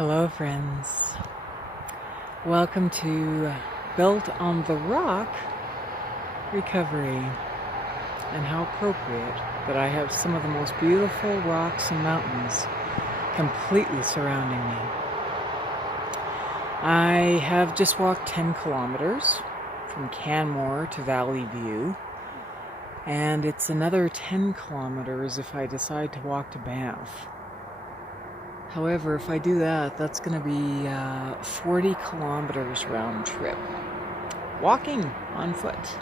Hello friends, welcome to Built on the Rock Recovery. And how appropriate that I have some of the most beautiful rocks and mountains completely surrounding me. I have just walked 10 kilometers from Canmore to Valley View, and it's another 10 kilometers if I decide to walk to Banff. However, if I do that, that's going to be 40 kilometers round trip. Walking on foot.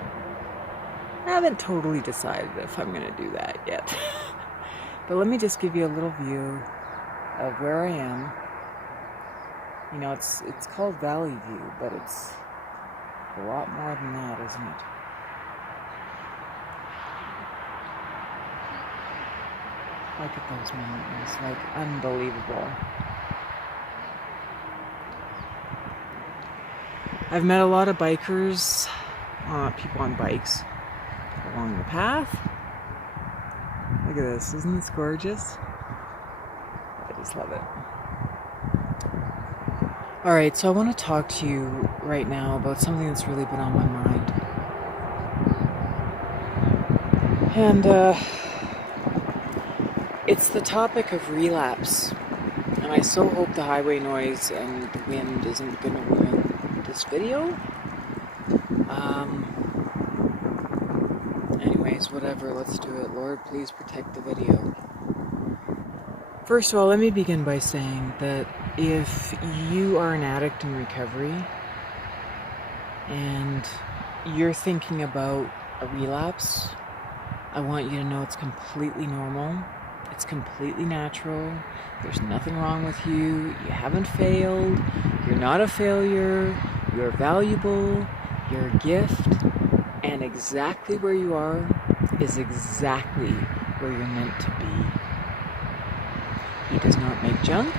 I haven't totally decided if I'm going to do that yet. But let me just give you a little view of where I am. You know, it's called Valley View, but it's a lot more than that, isn't it? Look at those mountains, like unbelievable. I've met a lot of bikers, people on bikes along the path. Look at this, isn't this gorgeous? I just love it. Alright, so I want to talk to you right now about something that's really been on my mind. And, it's the topic of relapse, and I so hope the highway noise and the wind isn't going to ruin this video. Anyways, whatever, let's do it. Lord, please protect the video. First of all, let me begin by saying that if you are an addict in recovery and you're thinking about a relapse, I want you to know it's completely normal. It's completely natural. There's nothing wrong with you. You haven't failed. You're not a failure. You're valuable. You're a gift. And exactly where you are is exactly where you're meant to be. He does not make junk.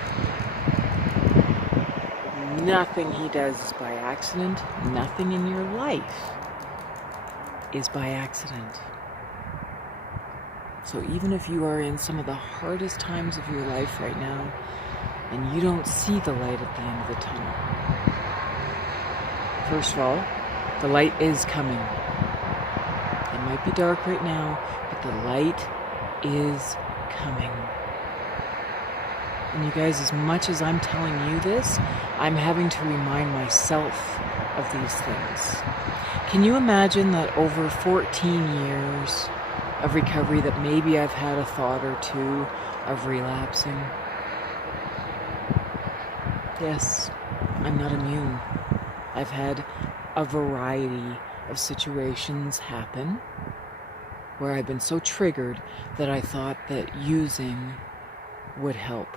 Nothing he does is by accident. Nothing in your life is by accident. So even if you are in some of the hardest times of your life right now, and you don't see the light at the end of the tunnel, first of all, the light is coming. It might be dark right now, but the light is coming. And you guys, as much as I'm telling you this, I'm having to remind myself of these things. Can you imagine that over 14 years of recovery that maybe I've had a thought or two of relapsing? Yes, I'm not immune. I've had a variety of situations happen where I've been so triggered that I thought that using would help.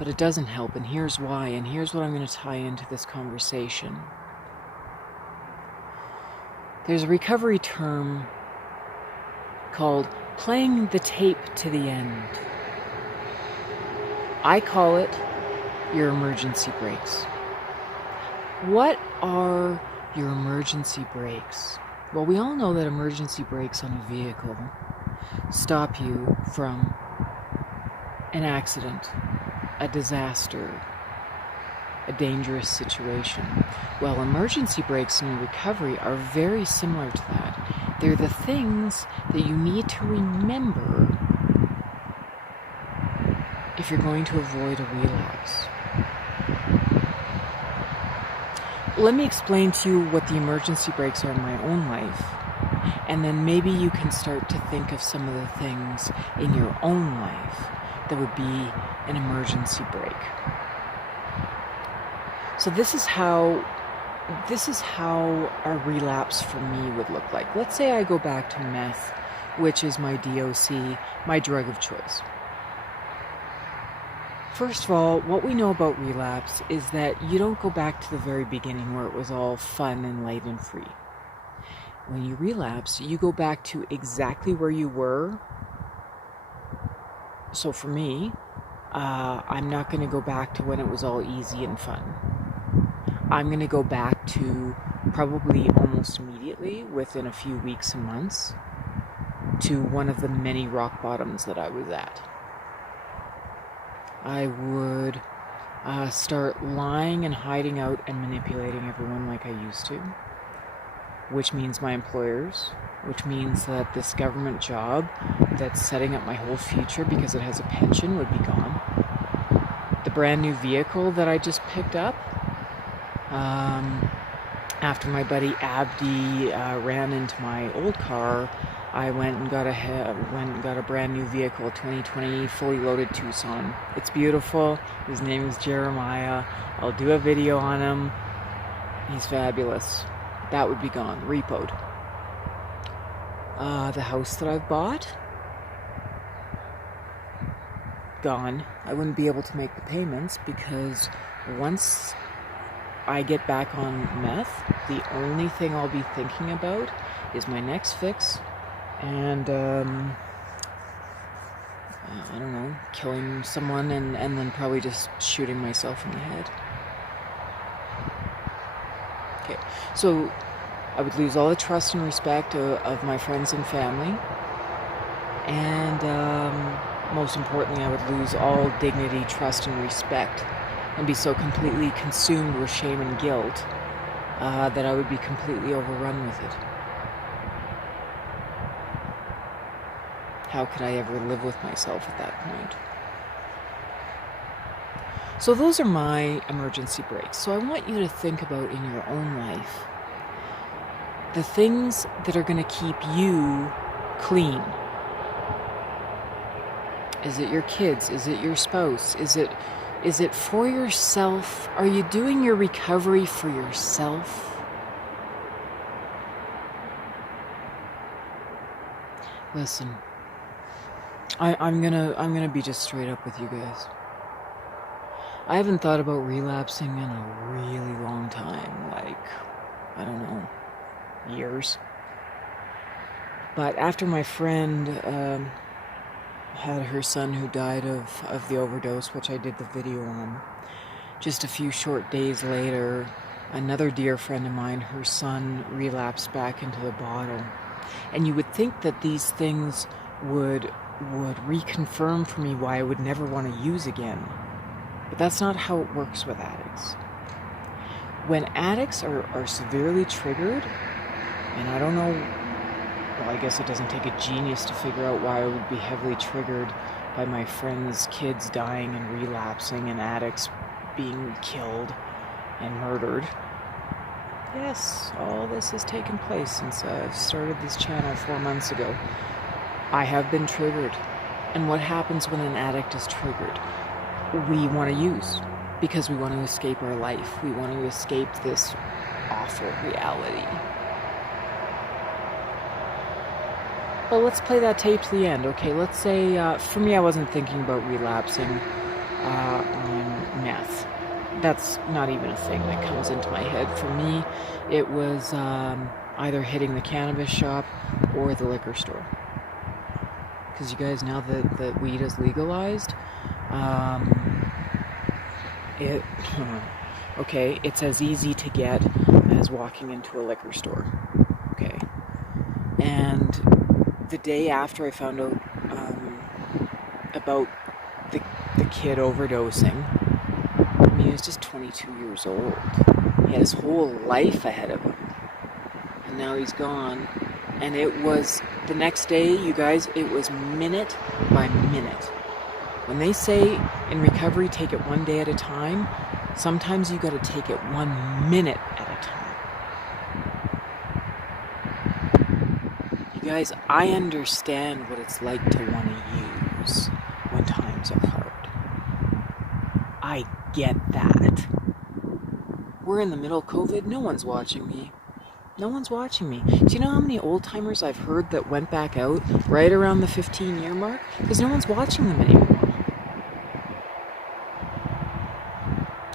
But it doesn't help, and here's why, and here's what I'm going to tie into this conversation. There's a recovery term called playing the tape to the end. I call it your emergency brakes. What are your emergency brakes? Well, we all know that emergency brakes on a vehicle stop you from an accident, a disaster, a dangerous situation. Well, emergency brakes in recovery are very similar to that. They're the things that you need to remember if you're going to avoid a relapse. Let me explain to you what the emergency brakes are in my own life, and then maybe you can start to think of some of the things in your own life that would be an emergency brake. So this is how a relapse for me would look like. Let's say I go back to meth, which is my DOC, my drug of choice. First of all, what we know about relapse is that you don't go back to the very beginning where it was all fun and light and free. When you relapse, you go back to exactly where you were. So for me, I'm not going to go back to when it was all easy and fun. I'm going to go back to probably almost immediately, within a few weeks and months, to one of the many rock bottoms that I was at. I would start lying and hiding out and manipulating everyone like I used to, which means my employers, which means that this government job that's setting up my whole future because it has a pension would be gone. The brand new vehicle that I just picked up, after my buddy Abdi ran into my old car, I went and got a brand new vehicle, 2020 fully loaded Tucson. It's beautiful. His name is Jeremiah. I'll do a video on him. He's fabulous. That would be gone, repoed. The house that I've bought, gone. I wouldn't be able to make the payments because once I get back on meth, the only thing I'll be thinking about is my next fix and, I don't know, killing someone and then probably just shooting myself in the head. Okay, so I would lose all the trust and respect of my friends and family, and most importantly, I would lose all dignity, trust, and respect, and be so completely consumed with shame and guilt that I would be completely overrun with it. How could I ever live with myself at that point? So those are my emergency breaks. So I want you to think about in your own life the things that are going to keep you clean. Is it your kids? Is it your spouse? Is it for yourself? Are you doing your recovery for yourself? Listen, I'm gonna be just straight up with you guys. I haven't thought about relapsing in a really long time, like, I don't know, years. But after my friend had her son who died of the overdose, which I did the video on, just a few short days later, another dear friend of mine, her son relapsed back into the bottle. And you would think that these things would reconfirm for me why I would never want to use again. But that's not how it works with addicts. When addicts are severely triggered, and I don't know, well, I guess it doesn't take a genius to figure out why I would be heavily triggered by my friends' kids dying and relapsing and addicts being killed and murdered. Yes, all this has taken place since I started this channel 4 months ago. I have been triggered. And what happens when an addict is triggered? We want to use because we want to escape our life. We want to escape this awful reality. Well, let's play that tape to the end, okay? Let's say, for me, I wasn't thinking about relapsing on meth. That's not even a thing that comes into my head. For me, it was either hitting the cannabis shop or the liquor store. Because you guys, now that weed is legalized, it's as easy to get as walking into a liquor store, okay? And the day after I found out about the kid overdosing, I mean, he was just 22 years old. He had his whole life ahead of him. And now he's gone. And it was, the next day, you guys, it was minute by minute. When they say in recovery, take it one day at a time, sometimes you gotta take it 1 minute at a time. You guys, I understand what it's like to want to use when times are hard. I get that. We're in the middle of COVID, no one's watching me. No one's watching me. Do you know how many old-timers I've heard that went back out right around the 15-year mark? Because no one's watching them anymore.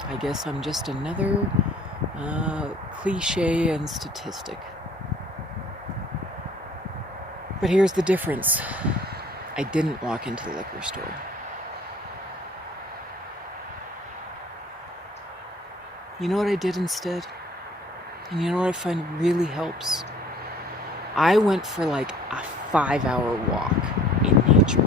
I guess I'm just another cliche and statistic. But here's the difference. I didn't walk into the liquor store. You know what I did instead? And you know what I find really helps? I went for like a 5-hour walk in nature.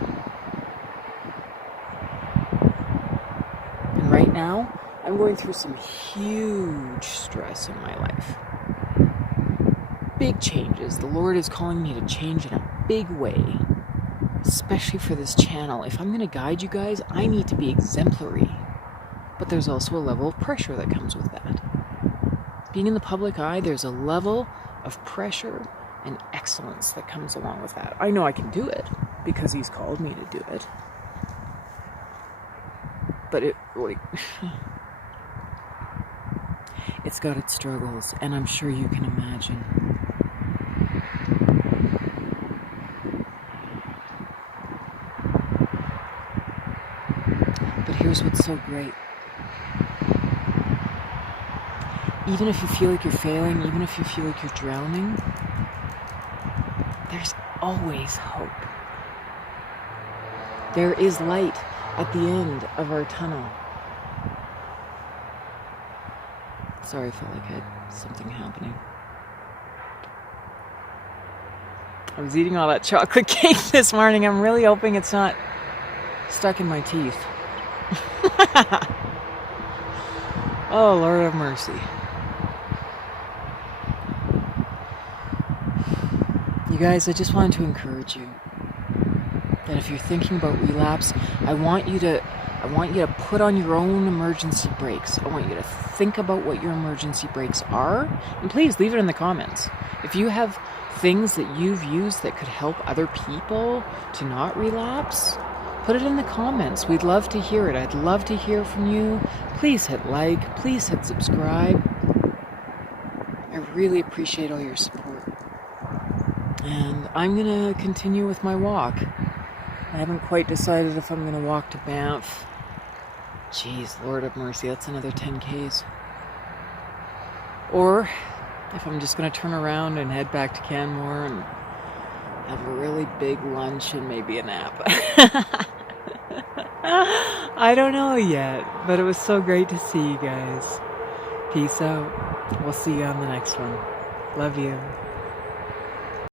right now, I'm going through some huge stress in my life. Big changes. The Lord is calling me to change in a big way, especially for this channel. If I'm going to guide you guys, I need to be exemplary. But there's also a level of pressure that comes with that. Being in the public eye, there's a level of pressure and excellence that comes along with that. I know I can do it because He's called me to do it. But it's got its struggles, and I'm sure you can imagine. But here's what's so great. Even if you feel like you're failing, even if you feel like you're drowning, there's always hope. There is light at the end of our tunnel. Sorry, I felt like I had something happening. I was eating all that chocolate cake this morning. I'm really hoping it's not stuck in my teeth. Oh, Lord have mercy. You guys, I just wanted to encourage you that if you're thinking about relapse, I want you to put on your own emergency brakes. I want you to think about what your emergency brakes are, and please leave it in the comments. If you have things that you've used that could help other people to not relapse, put it in the comments. We'd love to hear it. I'd love to hear from you. Please hit like, please hit subscribe. I really appreciate all your support. And I'm going to continue with my walk. I haven't quite decided if I'm going to walk to Banff. Jeez, Lord have mercy, that's another 10 Ks. Or if I'm just going to turn around and head back to Canmore and have a really big lunch and maybe a nap. I don't know yet, but it was so great to see you guys. Peace out. We'll see you on the next one. Love you.